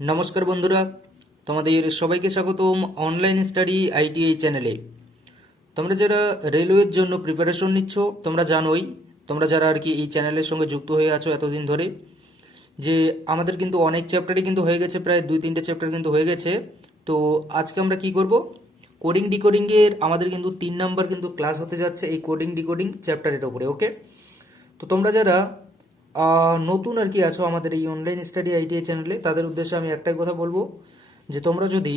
নমস্কার বন্ধুরা, তোমাদের সবাইকে স্বাগতম অনলাইন স্টাডি আইটিআই চ্যানেলে। তোমরা যারা রেলওয়ের জন্য প্রিপারেশন নিচ্ছ, তোমরা জানোই, তোমরা যারা আর কি এই চ্যানেলের সঙ্গে যুক্ত হয়ে আছো এতদিন ধরে, যে আমাদের কিন্তু অনেক চ্যাপ্টারই কিন্তু হয়ে গেছে, প্রায় 2-3টে চ্যাপ্টার কিন্তু হয়ে গেছে। তো আজকে আমরা কি করব, কোডিং ডিকোডিংয়ের আমাদের কিন্তু 3 নাম্বার কিন্তু ক্লাস হতে যাচ্ছে এই কোডিং ডিকোডিং চ্যাপ্টারের ওপরে। ওকে, তো তোমরা যারা নতুন আর কি আছো আমাদের এই অনলাইন স্টাডি আইটিআই চ্যানেলে, তাদের উদ্দেশ্যে আমি একটাই কথা বলবো, যে তোমরা যদি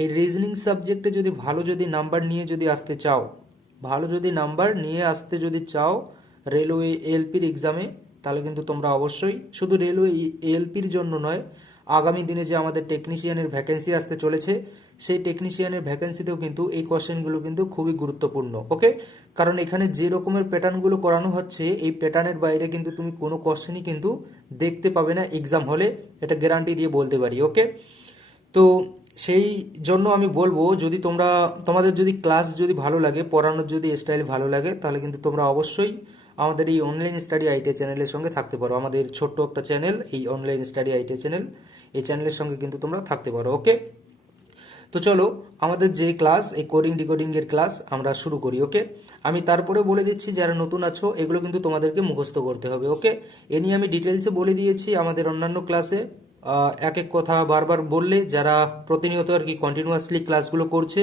এই রিজনিং সাবজেক্টে যদি ভালো যদি নাম্বার নিয়ে যদি আসতে চাও, ভালো যদি নাম্বার নিয়ে আসতে যদি চাও রেলওয়ে এএলপির এক্সামে, তাহলে কিন্তু তোমরা অবশ্যই শুধু রেলওয়ে এএলপির জন্য নয়, আগামী দিনে যে আমাদের টেকনিশিয়ানের ভ্যাকেন্সি আসতে চলেছে, সেই টেকনিশিয়ানের ভ্যাকেন্সিতেও কিন্তু এই কোশ্চেনগুলো কিন্তু খুবই গুরুত্বপূর্ণ। ওকে, কারণ এখানে যে রকমের প্যাটার্নগুলো করানো হচ্ছে, এই প্যাটার্নের বাইরে কিন্তু তুমি কোনো কোশ্চেনই কিন্তু দেখতে পাবে না এক্সাম হলে, এটা গ্যারান্টি দিয়ে বলতে পারি। ওকে, তো সেই জন্য আমি বলবো, যদি তোমাদের যদি ক্লাস যদি ভালো লাগে, পড়ানোর যদি স্টাইল ভালো লাগে, তাহলে কিন্তু তোমরা অবশ্যই আমাদের এই অনলাইন স্টাডি আইটিআই চ্যানেলের সঙ্গে থাকতে পারো। আমাদের ছোট্ট একটা চ্যানেল, এই অনলাইন স্টাডি আইটিআই চ্যানেল, এই চ্যানেলের সঙ্গে কিন্তু তোমরা থাকতে পারো। ওকে, তো চলো আমাদের যে ক্লাস, এই কোডিং ডিকোডিং এর ক্লাস আমরা শুরু করি। ওকে, আমি তারপরে বলে দিচ্ছি, যারা নতুন আছো এগুলো কিন্তু তোমাদেরকে মুখস্থ করতে হবে। ওকে, এ নিয়ে আমি ডিটেলসে বলে দিয়েছি আমাদের অন্যান্য ক্লাসে। এক এক কথা বারবার বললে যারা প্রতিনিয়ত আর কি কন্টিনিউয়াসলি ক্লাসগুলো করছে,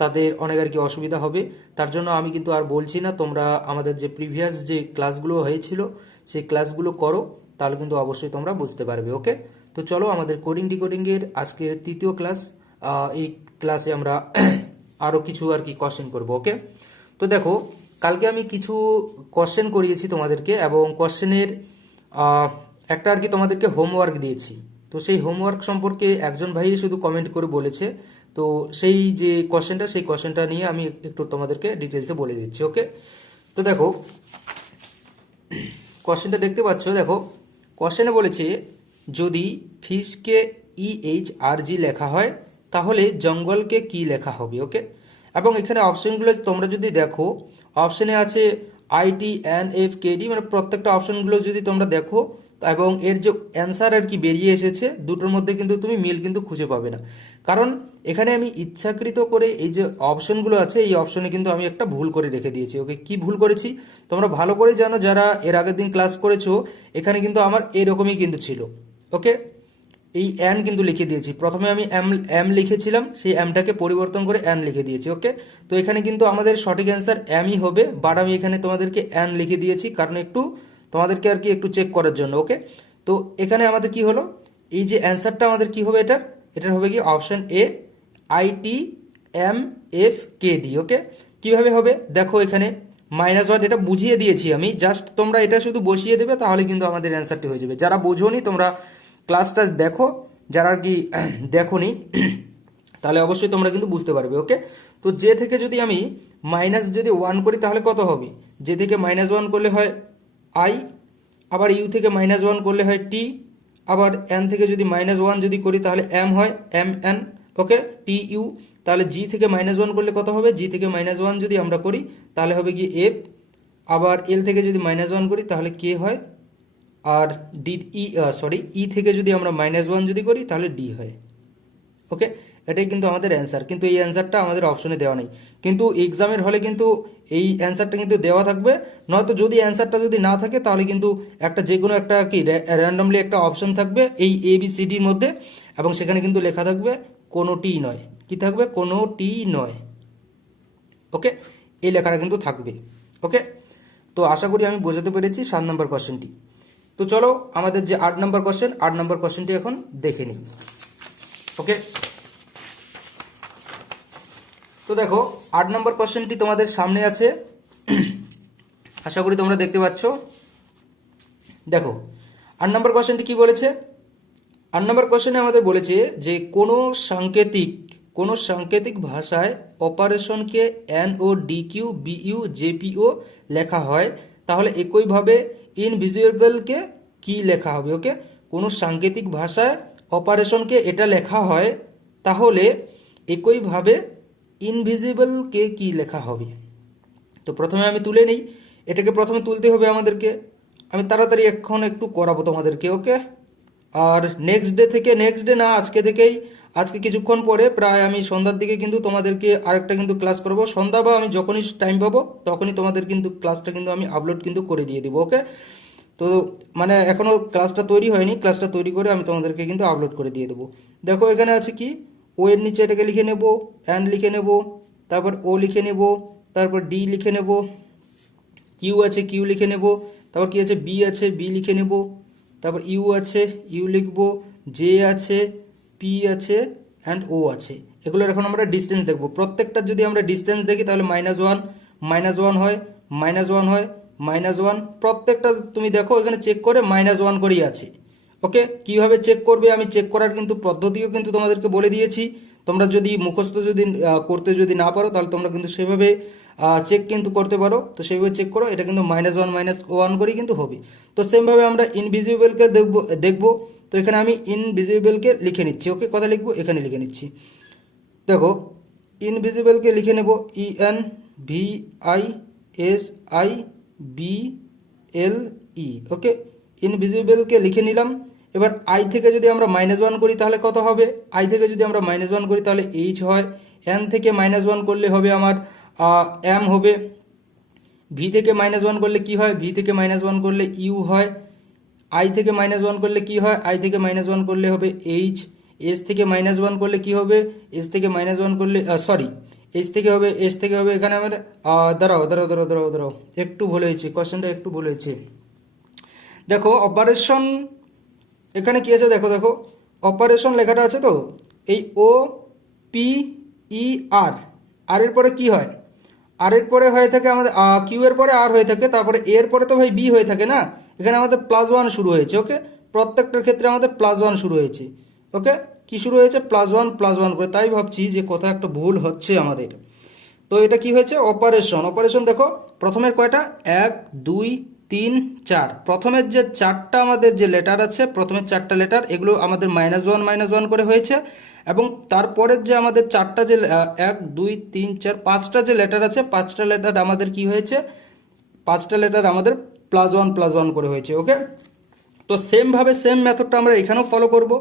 তাদের অনেক আর কি অসুবিধা হবে। তার জন্য আমি কিন্তু আর বলছি না, তোমরা আমাদের যে প্রিভিয়াস যে ক্লাসগুলো হয়েছিল সেই ক্লাসগুলো করো, তাহলে কিন্তু অবশ্যই তোমরা বুঝতে পারবে। ওকে, তো চলো আমাদের কোডিং ডিকোডিং এর আজকের তৃতীয় ক্লাস, এই ক্লাসে আমরা আরও কিছু আর কি কোশ্চেন করব। ওকে, তো দেখো, কালকে আমি কিছু কোশ্চেন করিয়েছি তোমাদেরকে, এবং কোশ্চেনের একটা আর কি তোমাদেরকে হোমওয়ার্ক দিয়েছি। তো সেই হোমওয়ার্ক সম্পর্কে একজন ভাই শুধু কমেন্ট করে বলেছে, তো সেই যে কোশ্চেনটা, সেই কোশ্চেনটা নিয়ে আমি একটু তোমাদেরকে ডিটেলসে বলে দিচ্ছি। ওকে, তো দেখো কোশ্চেনটা দেখতে পাচ্ছ। দেখো, কোশ্চেনে বলেছে, যদি ফিশকে EHRG লেখা হয়, তাহলে জঙ্গলকে কি লেখা হবে। ওকে, এবং এখানে অপশনগুলো তোমরা যদি দেখো, অপশনে আছে ITNFKD, মানে প্রত্যেকটা অপশনগুলো যদি তোমরা দেখো, এবং এর যে অ্যান্সার আর কি বেরিয়ে এসেছে, দুটোর মধ্যে কিন্তু তুমি মিল কিন্তু খুঁজে পাবে না। কারণ এখানে আমি ইচ্ছাকৃত করে এই যে অপশনগুলো আছে, এই অপশনে কিন্তু আমি একটা ভুল করে রেখে দিয়েছি। ওকে, কি ভুল করেছি তোমরা ভালো করে জানো, যারা এর আগের দিন ক্লাস করেছো। এখানে কিন্তু আমার এরকমই কিন্তু ছিল। ওকে, এই অ্যান কিন্তু লিখে দিয়েছি, প্রথমে আমি এম লিখেছিলাম, সেই এমটাকে পরিবর্তন করে অ্যান লিখে দিয়েছি। ওকে, তো এখানে কিন্তু আমাদের সঠিক অ্যান্সার এমই হবে, বাট আমি এখানে তোমাদেরকে অ্যান লিখে দিয়েছি, কারণ একটু তোমাদেরকে আর কি একটু চেক করার জন্য। ওকে, তো এখানে আমাদের কি হলো, এই যে অ্যান্সারটা আমাদের কি হবে, এটার হবে কি অপশন এ, ITMFKD। ওকে, কিভাবে হবে দেখো, এখানে -1 এটা বুঝিয়ে দিয়েছি আমি, জাস্ট তোমরা এটা শুধু বসিয়ে দেবে, তাহলে কিন্তু আমাদের অ্যান্সারটি হয়ে যাবে। যারা বোঝোনি তোমরা ক্লাসটা দেখো, যারা আর কি দেখোনি, তাহলে অবশ্যই তোমরা কিন্তু বুঝতে পারবে। ওকে, তো জে থেকে যদি আমি -1 করি, তাহলে কত হবে, জে থেকে -1 করলে হয় I, আবার ইউ থেকে -1 করলে হয় T, আবার এন থেকে যদি -1 যদি করি, তাহলে এম হয় MN। ওকে, TU, তাহলে জি থেকে -1 করলে কত হবে, জি থেকে -1 যদি আমরা করি, তাহলে হবে কি F, আবার এল থেকে যদি -1 করি, তাহলে কে হয়, আর ই থেকে যদি আমরা -1 যদি করি, তাহলে ডি হয়। ওকে, এটাই কিন্তু আমাদের অ্যান্সার, কিন্তু এই অ্যান্সারটা আমাদের অপশনে দেওয়া নেই, কিন্তু এক্সামের হলে কিন্তু এই অ্যান্সারটা কিন্তু দেওয়া থাকবে। নয়তো যদি অ্যান্সারটা যদি না থাকে, তাহলে কিন্তু একটা যে কোনো একটা কি র্যান্ডমলি একটা অপশন থাকবে এই ABCDর মধ্যে, এবং সেখানে কিন্তু লেখা থাকবে কোনোটি নয়, কি থাকবে, কোনোটি নয়। ওকে, এই লেখাটা কিন্তু থাকবে। ওকে, তো আশা করি আমি বোঝাতে পেরেছি 7 নম্বর কোশ্চেনটি। তো চলো আমাদের যে 8 নম্বর কোশ্চেন, 8 নম্বর কোশ্চেনটি এখন দেখে নিই। ওকে, তো দেখো 8 নম্বর কোশ্চেনটি তোমাদের সামনে আছে, আশা করি তোমরা দেখতে পাচ্ছ। দেখো 8 নম্বর কোশ্চেনটি কি বলেছে, 8 নম্বর কোশ্চেনে আমাদের বলেছে যে কোনো সাংকেতিক ভাষায় অপারেশনকে NODQ BU JPO লেখা হয়, তাহলে একইভাবে ইনভিজিবলকে কি লেখা হবে। ওকে, কোনো সাংকেতিক ভাষায় অপারেশনকে এটা লেখা হয়, তাহলে একইভাবে ইনভিজিবলকে কি লেখা হবে। তো প্রথমে আমি তুলে নিই, এটাকে প্রথমে তুলতে হবে আমাদেরকে, আমি তাড়াতাড়ি এখন একটু করাবো তোমাদেরকে। ওকে, আর নেক্সট ডে থেকে, নেক্সট ডে না, আজকে থেকেই, আজকে কিছুক্ষণ পরে প্রায় আমি সন্ধ্যার দিকে কিন্তু তোমাদেরকে আরেকটা কিন্তু ক্লাস করব। সন্ধ্যা বা আমি যখনই টাইম পাবো তখনই তোমাদের কিন্তু ক্লাসটা কিন্তু আমি আপলোড কিন্তু করে দিয়ে দিব। ওকে, তো মানে এখনো ক্লাসটা তৈরি হয়নি, ক্লাসটা তৈরি করে আমি তোমাদেরকে কিন্তু আপলোড করে দিয়ে দেবো। দেখো এখানে আছে কি, ও এর নিচে এটাকে লিখে নেব, অ্যান্ড লিখে নেব, তারপর ও লিখে নেব, তারপর ডি লিখে নেব, কিউ আছে কিউ লিখে নেব, তারপর কি আছে বি আছে বি লিখে নেব, তারপর ইউ আছে ইউ লিখব, জে আছে, পি আছে, অ্যান্ড ও আছে। এগুলোর এখন আমরা ডিস্টেন্স দেখব। প্রত্যেকটা যদি আমরা ডিস্টেন্স দেখি তাহলে -1 -1 হয়, -1 হয়, -1, প্রত্যেকটা তুমি দেখো এখানে চেক করে -1 করেই আছে। ওকে, কিভাবে চেক করবে আমি চেক করার কিন্তু পদ্ধতিও কিন্তু তোমাদেরকে বলে দিয়েছি। তোমরা যদি মুখস্থ যদি করতে যদি না পারো তাহলে তোমরা কিন্তু সেভাবে চেক কিন্তু করতে পারো। তো সেইভাবে চেক করো, এটা কিন্তু -1 -1 করেই কিন্তু হবে। তো সেমভাবে আমরা ইনভিজিবলকে দেখবো। তো এখানে আমি ইনভিজিবলকে লিখে নিচ্ছি। ওকে, কথা লিখবো, এখানে লিখে নিচ্ছি। দেখো ইনভিজিবলকে লিখে নেব, INVISIBLE। ওকে, ইনভিজিবলকে লিখে নিলাম। এবার আই থেকে যদি আমরা -1 করি তাহলে কত হবে? আই থেকে যদি আমরা -1 করি তাহলে এইচ হয়। এন থেকে -1 করলে হবে আমার এম হবে। ভি থেকে -1 করলে কি হয়? ভি থেকে -1 করলে ইউ হয়। আই থেকে -1 করলে কি হয়? আই থেকে -1 করলে হবে এইচ। এস থেকে -1 করলে কি হবে? এস থেকে -1 করলে সরি, এস থেকে হবে, এস থেকে হবে এখানে আমার দাঁড়াও দাঁড়াও দাঁড়াও দাঁড়াও দাঁড়াও, একটু ভুল হয়েছে, কোয়েশ্চেনটা একটু ভুল হয়েছে। দেখো অপারেশন এখানে কি আছে, দেখো দেখো অপারেশন লেখাটা আছে তো, এই ও পি ই আর, আর এর পরে কি হয়? আর এর পরে হয়ে থাকে আমাদের কিউ এর পরে আর হয়ে থাকে, তারপরে এর পরে তো ভাই বি হয়ে থাকে না, এখানে আমাদের +1 শুরু হয়েছে। ওকে, প্রত্যেকটার ক্ষেত্রে আমাদের +1 শুরু হয়েছে। ওকে, কি শুরু হয়েছে? +1 করে, তাই ভাবছি যে কোথাও একটা ভুল হচ্ছে আমাদের। তো এটা কি হয়েছে? অপারেশন। অপারেশন দেখো প্রথমের কয়টা, 1 2 3 4, প্রথমের যে চারটা আমাদের যে লেটার আছে, প্রথমের চারটা লেটার এগুলো আমাদের -1 করে হয়েছে, এবং তারপরের যে আমাদের চারটা যে 1 2 3 4 5টা যে লেটার আছে, 5টা লেটার আমাদের কি হয়েছে? 5টা লেটার আমাদের +1 করে হয়েছে। ওকে, তো সেম ভাবে সেম মেথডটা আমরা এখানেও ফলো করব।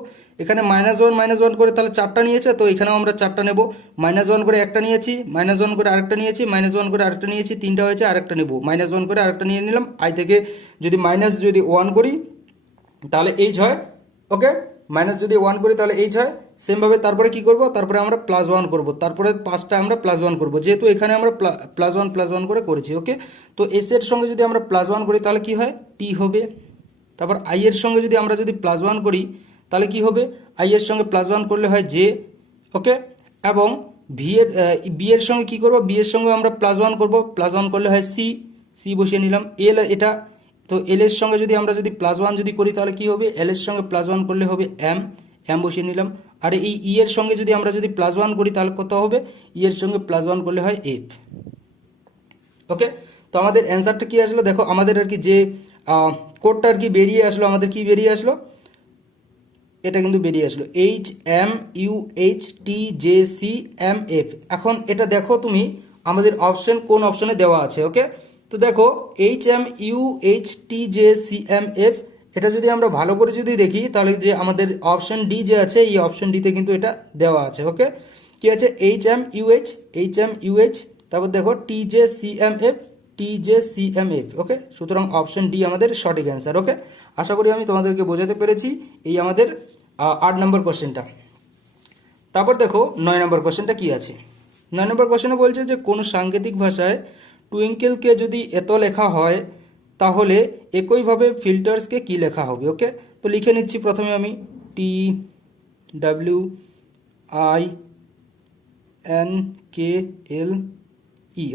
এখানে -1 করে তাহলে চারটা নিয়েছে, তো এখানেও আমরা চারটা নেব। -1 করে একটা নিয়েছি, -1 করে আরেকটা নিয়েছি, -1 করে আরেকটা নিয়েছি, তিনটা হয়েছে, আরেকটা নেব, -1 করে আরেকটা নিয়ে নিলাম। আই থেকে যদি -1 করি তাহলে এইচ হয়। ওকে, যদি 1 করি তাহলে এইচ হয়। সেমভাবে তারপরে কি করব? তারপরে আমরা +1 করব, তারপরে 5টা আমরা +1 করব, যেহেতু এখানে আমরা +1 করে করেছি। ওকে, তো এস এর সঙ্গে যদি আমরা +1 করি তাহলে কি হয়? টি হবে। তারপর আই এর সঙ্গে যদি আমরা যদি +1 করি তাহলে কি হবে? আই এর সঙ্গে +1 করলে হয় জে। ওকে, এবং বি এর সঙ্গে কি করব? বি এর সঙ্গে আমরা +1 করব, +1 করলে হয় সি। সি বসিয়ে নিলাম। এল এটা, তো এল এর সঙ্গে যদি আমরা যদি +1 যদি করি তাহলে কি হবে? এল এর সঙ্গে +1 করলে হবে এম। এম বসিয়ে নিলাম। আর এই ই এর সঙ্গে যদি আমরা যদি +1 করি তাহলে কত হবে? ই এর সঙ্গে +1 করলে হয় এফ। ওকে, তো আমাদের অ্যান্সারটা কি আসলো? দেখো আমাদের আর কি যে কোডটা আর কি বেরিয়ে আসলো, আমাদের কি বেরিয়ে আসলো? এটা কিন্তু বেরিয়ে আসলো HMUHTJCMF। এখন এটা দেখো তুমি আমাদের অপশন কোন অপশনে দেওয়া আছে। ওকে, তো দেখো HMUHTJCMF, এটা যদি আমরা ভালো করে যদি দেখি তাহলে যে আমাদের অপশন ডি যে আছে, এই অপশন ডিতে কিন্তু এটা দেওয়া আছে। ওকে, কি আছে? HMUH, তারপর দেখো TJCMF। ওকে, সুতরাং অপশন ডি আমাদের সঠিক অ্যান্সার। ওকে, আশা করি আমি তোমাদেরকে বোঝাতে পেরেছি। এই আমাদের 8 নম্বর কোশ্চেনটা। তারপর দেখো 9 নম্বর কোশ্চেনটা কি আছে। 9 নম্বর কোশ্চেনে বলছে যে কোন সাংকেতিক ভাষায় টুইঙ্কেলকে যদি এত লেখা হয় তাহলে একইভাবে ফিল্টার্সকে কি লেখা হবে। ওকে, তো লিখে নিচ্ছি প্রথমে আমি TWINKLE।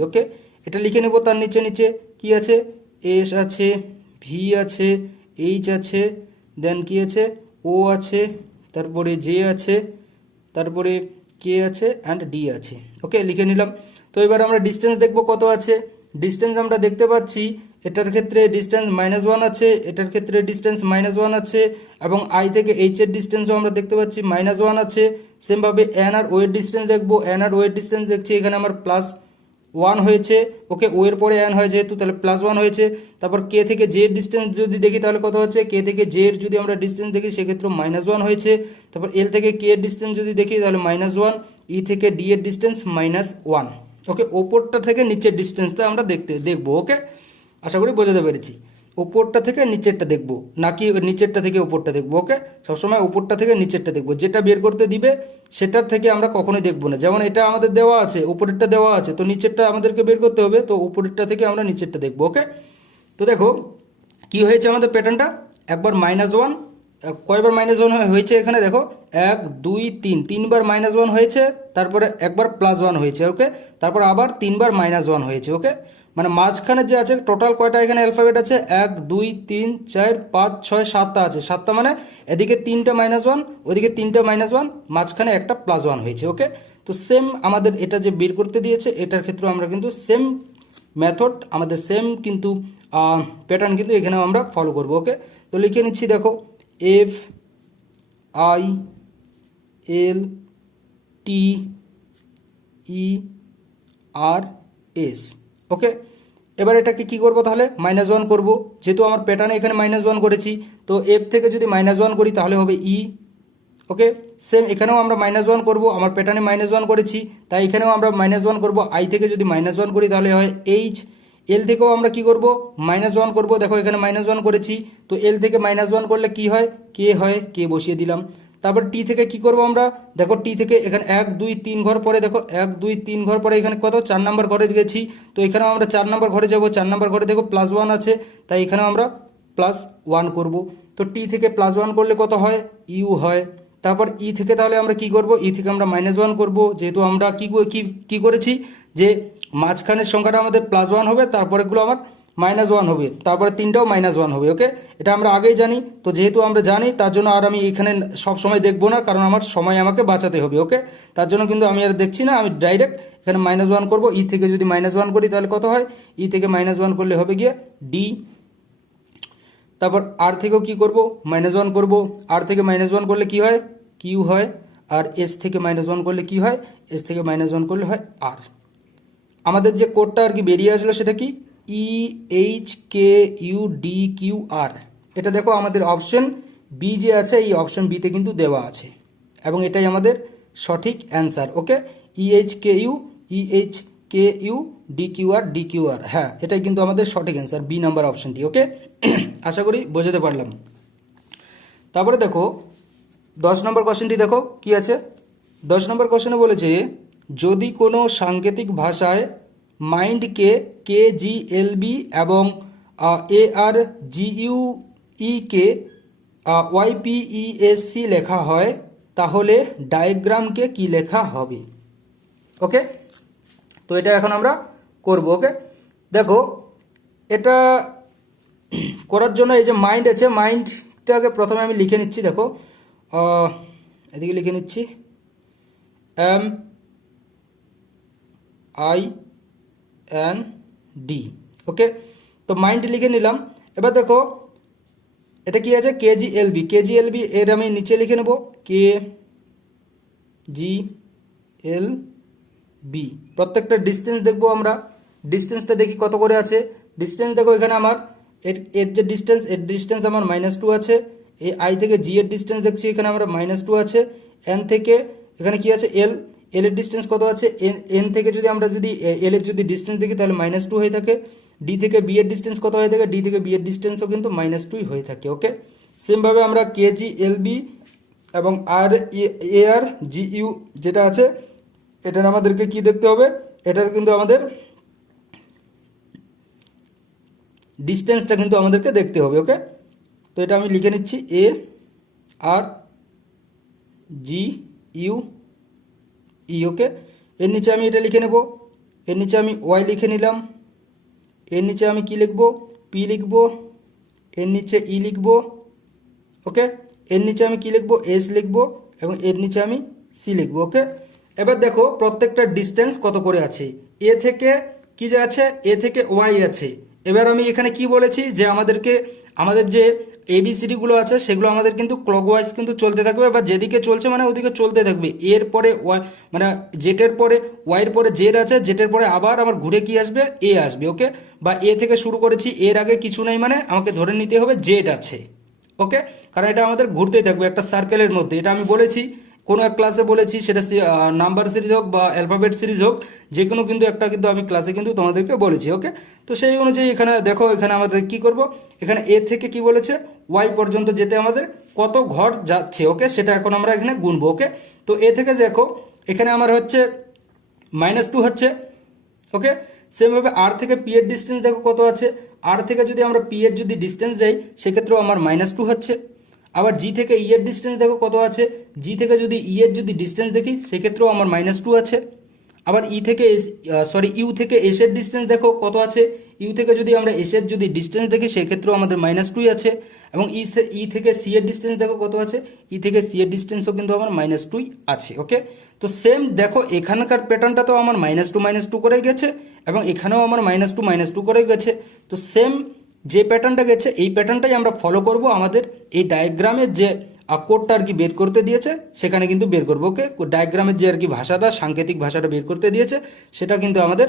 ওকে, এটা লিখে নেব। তার নিচে নিচে কি আছে? এস আছে, ভি আছে, এইচ আছে, দেন কি আছে? ও আছে, তারপরে জে আছে, তারপরে কে আছে, অ্যান্ড ডি আছে। ওকে, লিখে নিলাম। তো এবার আমরা ডিস্টেন্স দেখব কত আছে। ডিস্টেন্স আমরা দেখতে পাচ্ছি এটার ক্ষেত্রে ডিস্টেন্স -1 আছে, এটার ক্ষেত্রে ডিস্টেন্স -1 আছে, এবং আই থেকে এইচ এর ডিস্টেন্সও আমরা দেখতে পাচ্ছি -1 আছে। সেমভাবে এন আর ও এর ডিস্টেন্স দেখবো, এন আর ও এর ডিস্টেন্স দেখছি এখানে আমার ওয়ান হয়েছে, ওকে, ও এর পরে এন হয় যেহেতু তাহলে প্লাস ওয়ান হয়েছে। তারপর কে থেকে জে এর ডিস্টেন্স যদি দেখি তাহলে কত হচ্ছে, কে থেকে জে এর যদি আমরা ডিস্টেন্স দেখি সেক্ষেত্রে মাইনাস ওয়ান হয়েছে। তারপর এল থেকে কে এর ডিস্টেন্স যদি দেখি তাহলে মাইনাস ওয়ান, ই থেকে ডি এর ডিস্টেন্স মাইনাস ওয়ান। ওকে, ওপরটা থেকে নিচের ডিস্টেন্সটা আমরা দেখবো। ওকে, আশা করি বোঝাতে পেরেছি। ওপরটা থেকে নিচেরটা দেখবো, নাকি নিচেরটা থেকে ওপরটা দেখবো। ওকে, সবসময় ওপরটা থেকে নিচেরটা দেখবো, যেটা বের করতে দিবে সেটার থেকে আমরা কখনোই দেখবো না। যেমন এটা আমাদের দেওয়া আছে, উপরেরটা দেওয়া আছে, তো নিচেরটা আমাদেরকে বের করতে হবে, তো উপরেরটা থেকে আমরা নিচেরটা দেখবো। ওকে, তো দেখো কি হয়েছে আমাদের প্যাটার্নটা, একবার মাইনাস ওয়ান, কয়বার মাইনাস ওয়ান হয়েছে এখানে দেখো, এক দুই তিন, তিনবার মাইনাস ওয়ান হয়েছে, তারপরে একবার প্লাস ওয়ান হয়েছে। ওকে, তারপর আবার তিনবার মাইনাস ওয়ান হয়েছে। ওকে, মানে মাঝখানে যে আছে টোটাল কয়টা এখানে অ্যালফাবেট আছে, এক দুই তিন চার পাঁচ ছয় সাতটা আছে, সাতটা, মানে এদিকে তিনটা মাইনাস ওয়ান, ওইদিকে তিনটা মাইনাস ওয়ান, মাঝখানে একটা প্লাস ওয়ান হয়েছে। ওকে, তো সেম আমাদের এটা যে বের করতে দিয়েছে এটার ক্ষেত্রে আমরা কিন্তু সেম মেথড, আমাদের সেম কিন্তু প্যাটার্ন কিন্তু এখানেও আমরা ফলো করব। ওকে, তো লিখে নিচ্ছি দেখো, F I L T E R S. Okay, এবার এটাকে কি করব, তাহলে মাইনাস ওয়ান করবো, যেহেতু আমার প্যাটার্নে এখানে মাইনাস ওয়ান করেছি, তো এফ থেকে যদি মাইনাস ওয়ান করি তাহলে হবে ই। ওকে, সেম এখানেও আমরা মাইনাস ওয়ান করবো, আমার প্যাটার্নে মাইনাস ওয়ান করেছি তাই এখানেও আমরা মাইনাস ওয়ান করবো। আই থেকে যদি মাইনাস ওয়ান করি তাহলে হয় এইচ। এল থেকেও আমরা কি করব, মাইনাস ওয়ান করবো, দেখো এখানে মাইনাস ওয়ান করেছি, তো এল থেকে মাইনাস ওয়ান করলে কি হয়, কে হয়, কে বসিয়ে দিলাম। তারপর টি থেকে কি করব আমরা, দেখো টি থেকে এখানে এক দুই তিন ঘর পরে, দেখো এক দুই তিন ঘর পরে এখানে কত, চার নাম্বার ঘরে গেছি, তো এখানেও আমরা চার নাম্বার ঘরে যাব, চার নাম্বার ঘরে দেখো প্লাস ওয়ান আছে, তাই এখানেও আমরা প্লাস ওয়ান করব। তো টি থেকে প্লাস ওয়ান করলে কত হয়, ইউ হয়। তারপর ই থেকে তাহলে আমরা কি করব, ই থেকে আমরা মাইনাস ওয়ান করবো, যেহেতু আমরা কি করেছি যে মাঝখানের সংখ্যাটা আমাদের প্লাস ওয়ান হবে, তারপরেগুলো আমার মাইনাস ওয়ান হবে, তারপরে তিনটাও মাইনাস ওয়ান হবে। ওকে, এটা আমরা আগেই জানি, তো যেহেতু আমরা জানি তার জন্য আর আমি এখানে সব সময় দেখবো না, কারণ আমার সময় আমাকে বাঁচাতে হবে। ওকে, তার জন্য কিন্তু আমি আর দেখছি না, আমি ডাইরেক্ট এখানে মাইনাস ওয়ান করবো। ই থেকে যদি মাইনাস ওয়ান করি তাহলে কত হয়, ই থেকে মাইনাস ওয়ান করলে হবে গিয়ে ডি। তারপর আর থেকেও কি করব, মাইনাস ওয়ান করবো, আর থেকে মাইনাস ওয়ান করলে কি হয়, কিউ হয়। আর এস থেকে মাইনাস ওয়ান করলে কি হয়, এস থেকে মাইনাস ওয়ান করলে হয় আর। আমাদের যে কোডটা আর কি বেরিয়ে আসলো সেটা কি, E H K U D Q R. এটা দেখো আমাদের অপশন বি যে আছে, এই অপশন বিতে কিন্তু দেওয়া আছে, এবং এটাই আমাদের সঠিক answer. Okay, E H K U D Q R, হ্যাঁ এটাই কিন্তু আমাদের সঠিক অ্যান্সার, বি নাম্বার অপশনটি। ওকে, আশা করি বোঝাতে পারলাম। তারপরে দেখো 10 নম্বর কোশ্চেনটি দেখো কি আছে। 10 নম্বর কোশ্চেনে বলেছে, যদি কোনো সাংকেতিক ভাষায় মাইন্ডকে কে জি এল বি এবং A R G U E K Y P E S C লেখা হয় তাহলে ডায়াগ্রামকে কি লেখা হবে। ওকে, তো এটা এখন আমরা করব। ওকে, দেখো এটা করার জন্য এই যে মাইন্ড আছে, মাইন্ডটাকে প্রথমে আমি লিখে নিচ্ছি। দেখো এদিকে লিখে নিচ্ছি, এম আই এন ডি। ওকে, তো মাইন্ড লিখে নিলাম। এবার দেখো এটা কি আছে, কে জি এল বি, কে জি এল বি এর আমি নিচে লিখে নেব কে জি এল বি। প্রত্যেকটা ডিস্টেন্স দেখবো আমরা, ডিস্টেন্সটা দেখি কত করে আছে। ডিস্টেন্স দেখো এখানে আমার এর যে ডিস্টেন্স, এর ডিস্টেন্স আমার -2 আছে। এই আই থেকে জি এর ডিস্টেন্স দেখছি এখানে আমরা -2 আছে। এন থেকে এখানে কি আছে, এল, এল এর ডিস্টেন্স কত আছে, এন থেকে যদি আমরা যদি এল এর যদি ডিস্টেন্স দেখি তাহলে -2 হয়ে থাকে। ডি থেকে বি এর ডিস্টেন্স কত হয়ে থাকে, ডি থেকে বি এর ডিস্টেন্সও কিন্তু -2 হয়ে থাকে। ওকে, সেমভাবে আমরা কে জি এল বি এবং আর এ আর জি ইউ যেটা আছে এটার আমাদেরকে কি দেখতে হবে, এটার কিন্তু আমাদের ডিস্টেন্সটা কিন্তু আমাদেরকে দেখতে হবে। ওকে, তো এটা আমি লিখে নিচ্ছি এ আর জি ইউ ই। ওকে, এর নিচে আমি এটা লিখে নেব, এর নিচে আমি ওয়াই লিখে নিলাম, এর নিচে আমি কি লিখব, পি লিখব, এর নিচে ই লিখব। ওকে, এর নিচে আমি কি লিখব, এস লিখব, এবং এর নিচে আমি সি লিখব। ওকে, এবার দেখো প্রত্যেকটা ডিস্টেন্স কত করে আছে। এ থেকে কি যে আছে, এ থেকে ওয়াই আছে। এবার আমি এখানে কি বলেছি যে আমাদের যে ABCD গুলো আছে সেগুলো আমাদের কিন্তু ক্লকওয়াইজ কিন্তু চলতে থাকবে, বা যেদিকে চলছে মানে ওদিকে চলতে থাকবে। এর পরে ওয়াই মানে জেটের পরে ওয়াইয়ের পরে জেড আছে, জেটের পরে আবার আমার ঘুরে কি আসবে, এ আসবে। ওকে, বা এ থেকে শুরু করেছি, এর আগে কিছু নেই মানে আমাকে ধরে নিতে হবে জেড আছে। ওকে, কারণ এটা আমাদের ঘুরতেই থাকবে একটা সার্কেলের মধ্যে। এটা আমি বলেছি কোনো এক ক্লাসে বলেছি, সেটা নাম্বার সিরিজ হোক বা অ্যালফাবেট সিরিজ হোক, যে কোনো কিন্তু একটা কিন্তু আমি ক্লাসে কিন্তু তোমাদেরকে বলেছি। ওকে, তো সেই অনুযায়ী এখানে দেখো, এখানে আমাদের কি করব, এখানে এ থেকে কি বলেছে ওয়াই পর্যন্ত যেতে আমাদের কত ঘর যাচ্ছে। ওকে, সেটা এখন আমরা এখানে গুনবো। ওকে, তো এ থেকে দেখো এখানে আমার হচ্ছে -2 হচ্ছে। ওকে, সেমভাবে আর থেকে পি এর ডিস্টেন্স দেখো কত আছে। আর থেকে যদি আমরা পি এর যদি ডিস্টেন্স যাই সেক্ষেত্রেও আমার -2 হচ্ছে। আবার জি থেকে ই এর ডিস্টেন্স দেখো কত আছে। জি থেকে যদি ই এর যদি ডিস্টেন্স দেখি সেক্ষেত্রেও আমার -2 আছে। আবার ই থেকে ইউ থেকে এস এর ডিস্টেন্স দেখো কত আছে। ইউ থেকে যদি আমরা এস এর যদি ডিস্টেন্স দেখি সেক্ষেত্রেও আমাদের -2 আছে। এবং ই থেকে সি এর ডিস্টেন্স দেখো কত আছে। ই থেকে সি এর ডিস্টেন্সও কিন্তু আমার -2 আছে। ওকে, তো সেম দেখো এখানকার প্যাটার্নটা তো আমার -2 করে গেছে, এবং এখানেও আমার -2 করে গেছে। তো সেম যে প্যাটার্নটা গেছে এই প্যাটার্নটাই আমরা ফলো করব আমাদের এই ডায়াগ্রামের যে কোডটা আর কি বের করতে দিয়েছে সেখানে কিন্তু বের করবো। ওকে, ডায়াগ্রামের যে আর কি ভাষাটা, সাংকেতিক ভাষাটা বের করতে দিয়েছে সেটা কিন্তু আমাদের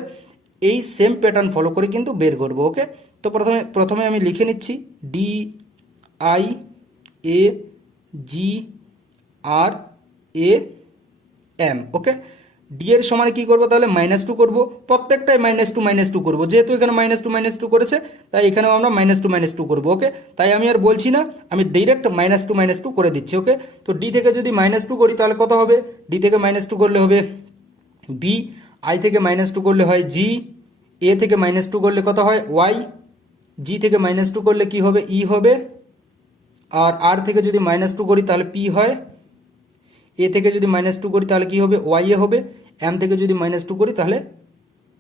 এই সেম প্যাটার্ন ফলো করে কিন্তু বের করবো। ওকে, তো প্রথমে প্রথমে আমি লিখে নিচ্ছি DIAGRAM। ওকে, ডি এর সমানে কি করবো তাহলে -2 করব, প্রত্যেকটাই -2 করব, যেহেতু এখানে -2 করেছে তাই এখানেও আমরা -2 করব। ওকে, তাই আমি আর বলছি না, আমি ডাইরেক্ট -2 করে দিচ্ছি। ওকে, তো ডি থেকে যদি -2 করি তাহলে কত হবে, ডি থেকে -2 করলে হবে বি, আই থেকে -2 করলে হয় জি, এ থেকে -2 করলে কত হয় ওয়াই, জি থেকে -2 করলে কি হবে ই হবে, আর থেকে যদি -2 করি তাহলে পি হয়, এ থেকে যদি -2 করি তাহলে কি হবে ওয়াই এ হবে, এম থেকে যদি -2 করি তাহলে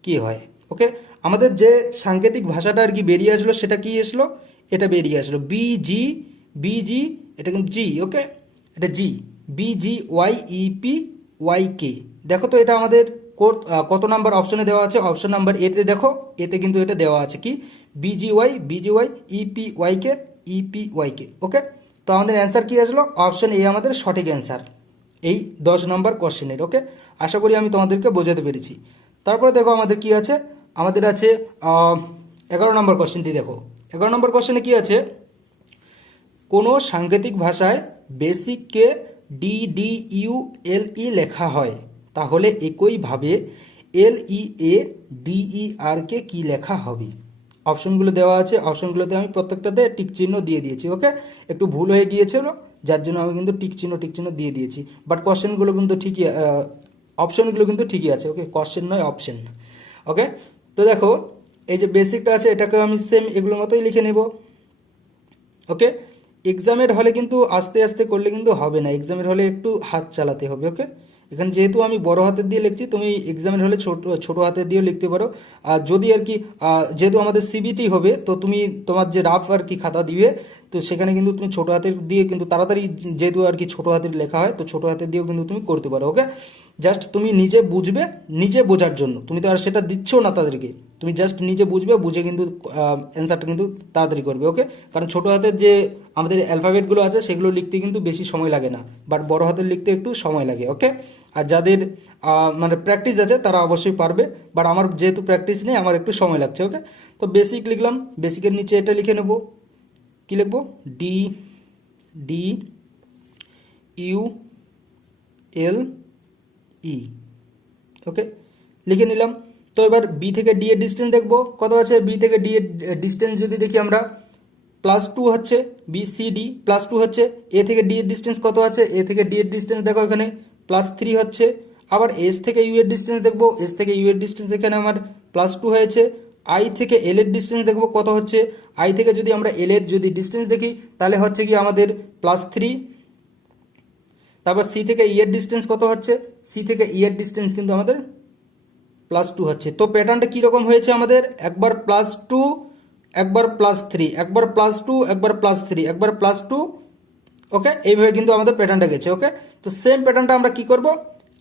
কি হয়। ওকে, আমাদের যে সাংকেতিক ভাষাটা আর কি বেরিয়ে আসলো সেটা কি আসলো, এটা বেরিয়ে আসলো বিজি, এটা কিন্তু জি। ওকে, এটা জি, BGYEPYK। দেখো তো এটা আমাদের কত নাম্বার অপশনে দেওয়া আছে, অপশন নাম্বার এতে দেখো, এতে কিন্তু এটা দেওয়া আছে কি BGY EPYK। ওকে, তো আমাদের অ্যান্সার কি আসলো, অপশন এ আমাদের সঠিক অ্যান্সার এই 10 নম্বর কোশ্চেনের। ওকে, আশা করি আমি তোমাদেরকে বোঝাতে পেরেছি। তারপরে দেখো আমাদের কি আছে, আমাদের আছে 11 নম্বর কোশ্চেনটি। দেখো 11 নম্বর কোশ্চেনে কি আছে, কোনো সাংকেতিক ভাষায় বেসিককে DDULE লেখা হয়, তাহলে একইভাবে LEADER কে কি লেখা হবে। অপশনগুলো দেওয়া আছে, অপশনগুলোতে আমি প্রত্যেকটাতে টিক চিহ্ন দিয়ে দিয়েছি। ওকে, একটু ভুল হয়ে গিয়েছিল যার জন্য আমি কিন্তু টিক চিহ্ন দিয়ে দিয়েছি, বাট কোশ্চেনগুলো কিন্তু ঠিকই, অপশনগুলো কিন্তু ঠিকই আছে। ওকে, কোশ্চেন নয় অপশন। ওকে, তো দেখো এই যে বেসিকটা আছে এটাকে আমি সেম এগুলোর মতোই লিখে নেব। ওকে, এক্সামের হলে কিন্তু আস্তে আস্তে করলে কিন্তু হবে না, এক্সামের হলে একটু হাত চালাতে হবে। ওকে, এখানে যেহেতু আমি বড় হাতের দিয়ে লিখছি, তুমি এক্সামের হলে ছোট ছোট হাতের দিয়েও লিখতে পারো। আর যদি আর কি যেহেতু আমাদের সিবিটি হবে, তো তুমি তোমার যে রাফ আর কি খাতা দিবে, তো সেখানে কিন্তু তুমি ছোট হাতের দিয়ে কিন্তু তাড়াতাড়ি, যেহেতু আর কি ছোট হাতের লেখা হয়, তো ছোট হাতের দিয়েও কিন্তু তুমি করতে পারো। ওকে, জাস্ট তুমি নিজে বুঝবে, নিজে বোঝার জন্য, তুমি তো আর সেটা দিচ্ছ না তাদেরকে, তুমি জাস্ট নিজে বুঝবে, বুঝে কিন্তু অ্যান্সারটা কিন্তু তাড়াতাড়ি করবে। ওকে, কারণ ছোট হাতের যে আমাদের অ্যালফাবেটগুলো আছে সেগুলো লিখতে কিন্তু বেশি সময় লাগে না, বাট বড় হাতের লিখতে একটু সময় লাগে। ওকে, আর যাদের মানে প্র্যাকটিস আছে তারা অবশ্যই পারবে, বাট আমার যেহেতু প্র্যাকটিস নেই আমার একটু সময় লাগছে। ওকে, তো বেসিক লিখলাম, বেসিকের নিচে এটা লিখে নেব, কি লিখবো, DDULE। ওকে, লিখে নিলাম। তো এবার বি থেকে ডি এর ডিস্টেন্স দেখবো কত আছে। বি থেকে ডি এর ডিস্টেন্স যদি দেখি আমরা +2 হচ্ছে, BCD +2 হচ্ছে। এ থেকে ডি এর ডিস্টেন্স কত আছে, এ থেকে ডি এর ডিস্টেন্স দেখো এখানে +3 হচ্ছে। আবার এস থেকে ইউ এর ডিস্টেন্স দেখবো, এস থেকে ইউ এর ডিস্টেন্স এখানে আমার +2 হয়েছে। আই থেকে এল এর ডিস্টেন্স দেখবো কত হচ্ছে, আই থেকে যদি আমরা এল এর যদি ডিস্টেন্স দেখি তাহলে হচ্ছে কি আমাদের +3। তারপর সি থেকে ই এর ডিস্টেন্স কত হচ্ছে, সি থেকে ই এর ডিস্টেন্স কিন্তু আমাদের +2 হচ্ছে। তো প্যাটার্নটা কীরকম হয়েছে আমাদের, একবার +2, একবার +3, একবার +2, একবার +3, একবার +2। ওকে, এইভাবে কিন্তু আমাদের প্যাটার্নটা গেছে। ওকে, তো সেম প্যাটার্নটা আমরা কি করব,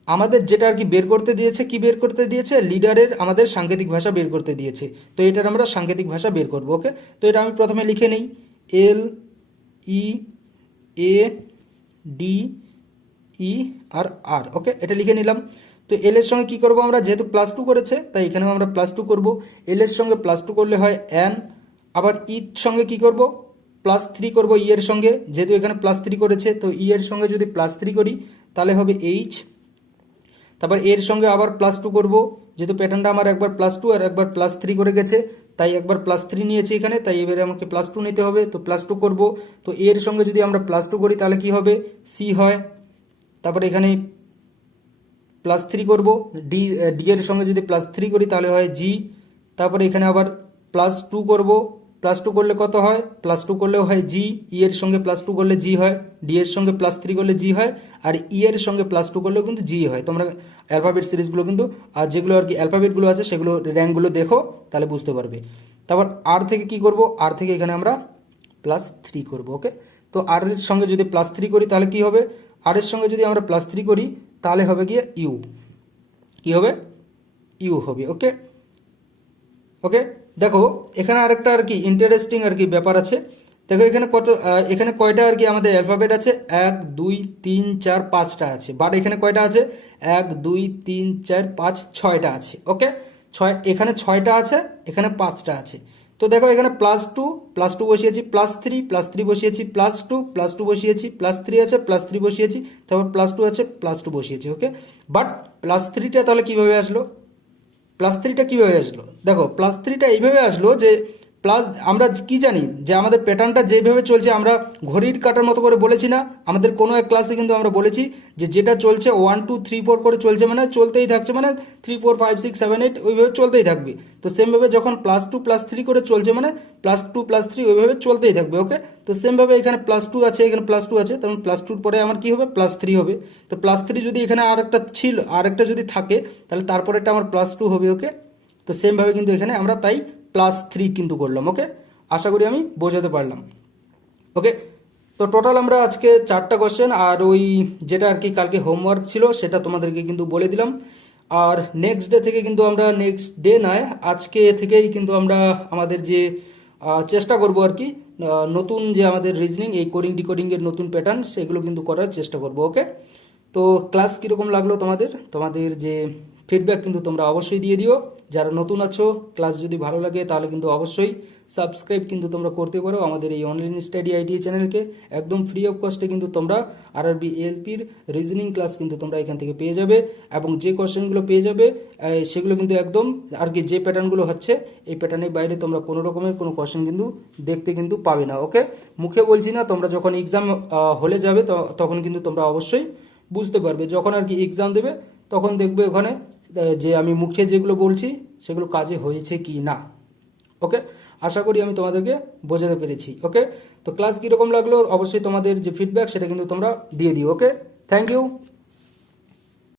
আমাদের যেটা আর কি বের করতে দিয়েছে, কি বের করতে দিয়েছে, লিডারের আমাদের সাংকেতিক ভাষা বের করতে দিয়েছে। তো এটার আমরা সাংকেতিক ভাষা বের করব। ওকে, তো এটা আমি প্রথমে লিখে নেই, ই এ ডি ই আর আর, ওকে, এটা লিখে নিলাম। তো এল এর সঙ্গে কি করব আমরা, যেহেতু +2 করেছে তাই এখানেও আমরা +2 করব। এল এর সঙ্গে +2 করলে হয় এন, আবার ইর সঙ্গে কি করব, +3 করব ই এর সঙ্গে, যেহেতু এখানে +3 করেছে তো ই এর সঙ্গে যদি +3 করি তাহলে হবে এইচ। তারপর এর সঙ্গে আবার +2 করব, যেহেতু প্যাটার্নটা আমার একবার +2 আর একবার +3 করে গেছে তাই একবার +3 নিয়েছি এখানে, তাই এবারে আমাকে +2 নিতে হবে, তো +2 করব। তো এর সঙ্গে যদি আমরা +2 করি তাহলে কি হবে, সি হয়। তারপরে এখানে +3 করব, ডি এর সঙ্গে যদি +3 করি তাহলে হয় জি। তারপরে এখানে আবার +2 করব, +2 করলে কত হয়, +2 করলেও হয় জি। ই এর সঙ্গে +2 করলে জি হয়, ডি এর সঙ্গে +3 করলে জি হয়, আর ই এর সঙ্গে +2 করলেও কিন্তু জি হয়। তোমরা অ্যালফাবেট সিরিজগুলো কিন্তু, আর যেগুলো আর কি অ্যালফাবেটগুলো আছে সেগুলো র্যাঙ্কগুলো দেখো, তাহলে বুঝতে পারবে। তারপর আর থেকে কি করব, আর থেকে এখানে আমরা +3 করব, ওকে। তো আর এর সঙ্গে যদি +3 করি তাহলে কি হবে, আর এর সঙ্গে যদি আমরা +3 করি তাহলে হবে গিয়ে ইউ, কি হবে, ইউ হবে, ওকে। ওকে, দেখো এখানে আরেকটা আর কি ইন্টারেস্টিং আর কি ব্যাপার আছে। দেখো এখানে এখানে কয়টা আর কি আমাদের অ্যালফাবেট আছে, 1 2 3 4 5টা আছে, বাট এখানে কয়টা আছে, 1 2 3 4 5 6টা আছে, ওকে। এখানে 6টা আছে, এখানে 5টা আছে। তো দেখো এখানে +2 +2 বসিয়েছি, +3 বসিয়েছি, +2 বসিয়েছি, +3 আছে, +3 বসিয়েছি, তারপর +2 আছে, +2 বসিয়েছি, ওকে। বাট +3টা তাহলে কিভাবে আসলো, +3টা কীভাবে আসলো, দেখো +3টা এইভাবে আসলো যে আমরা কি জানি যে আমাদের প্যাটার্নটা যেভাবে চলছে, আমরা ঘড়ির কাঁটার মতো করে বলেছি না, আমাদের কোনো এক ক্লাসে কিন্তু আমরা বলেছি যে যেটা চলছে 1 2 3 4 করে চলছে, মানে চলতেই থাকছে, মানে 3 4 5 6 7 8 ওইভাবে চলতেই থাকবে। তো সেমভাবে যখন +2 +3 করে চলছে মানে +2 +3 ওইভাবে চলতেই থাকবে, ওকে। তো সেমভাবে এখানে +2 আছে, এখানে +2 আছে, তখন +2 পরে আমার কি হবে, +3 হবে। তো +3 যদি এখানে আরেকটা যদি থাকে তাহলে তারপরেটা আমার +2 হবে, ওকে। তো সেমভাবে কিন্তু এখানে আমরা তাই +3 কিন্তু করলাম, ওকে। আশা করি আমি বোঝাতে পারলাম, ওকে। তো টোটাল আমরা আজকে 4টা কোশ্চেন, আর ওই যেটা আর কি কালকে হোমওয়ার্ক ছিল সেটা তোমাদেরকে কিন্তু বলে দিলাম। আর নেক্সট ডে থেকে কিন্তু আমরা, নেক্সট ডে নয় আজকে থেকেই কিন্তু আমরা আমাদের যে চেষ্টা করব আর কি, নতুন যে আমাদের রিজনিং, এই কোডিং ডিকোডিংয়ের নতুন প্যাটার্ন সেগুলো কিন্তু করার চেষ্টা করব, ওকে। তো ক্লাস কীরকম লাগলো তোমাদের, তোমাদের যে ফিডব্যাক কিন্তু তোমরা অবশ্যই দিয়ে দিও। যারা নতুন আছো, ক্লাস যদি ভালো লাগে তাহলে কিন্তু অবশ্যই সাবস্ক্রাইব কিন্তু তোমরা করতে পারো আমাদের এই অনলাইন স্টাডি আইটিআই চ্যানেলকে, একদম ফ্রি অফ কস্টে কিন্তু তোমরা আরআরবি এলপির রিজনিং ক্লাস কিন্তু তোমরা এখান থেকে পেয়ে যাবে, এবং যে কোশ্চেনগুলো পেয়ে যাবে সেগুলো কিন্তু একদম আর কি যে প্যাটার্নগুলো হচ্ছে এই প্যাটার্নের বাইরে তোমরা কোনো রকমের কোনো কোশ্চেন কিন্তু দেখতে কিন্তু পাবে না, ওকে। মুখে বলছি না, তোমরা যখন এক্সাম হলে যাবে তখন কিন্তু তোমরা অবশ্যই বুঝতে পারবে, যখন আর কি এক্সাম দেবে তখন দেখবে ওখানে যে আমি মুখে যেগুলো বলছি সেগুলো কাজে হয়েছে কি না, ওকে। আশা করি আমি তোমাদেরকে বোঝাতে পেরেছি, ওকে। তো ক্লাস কীরকম লাগলো অবশ্যই তোমাদের যে ফিডব্যাক সেটা কিন্তু তোমরা দিয়ে দিও, ওকে। Thank you.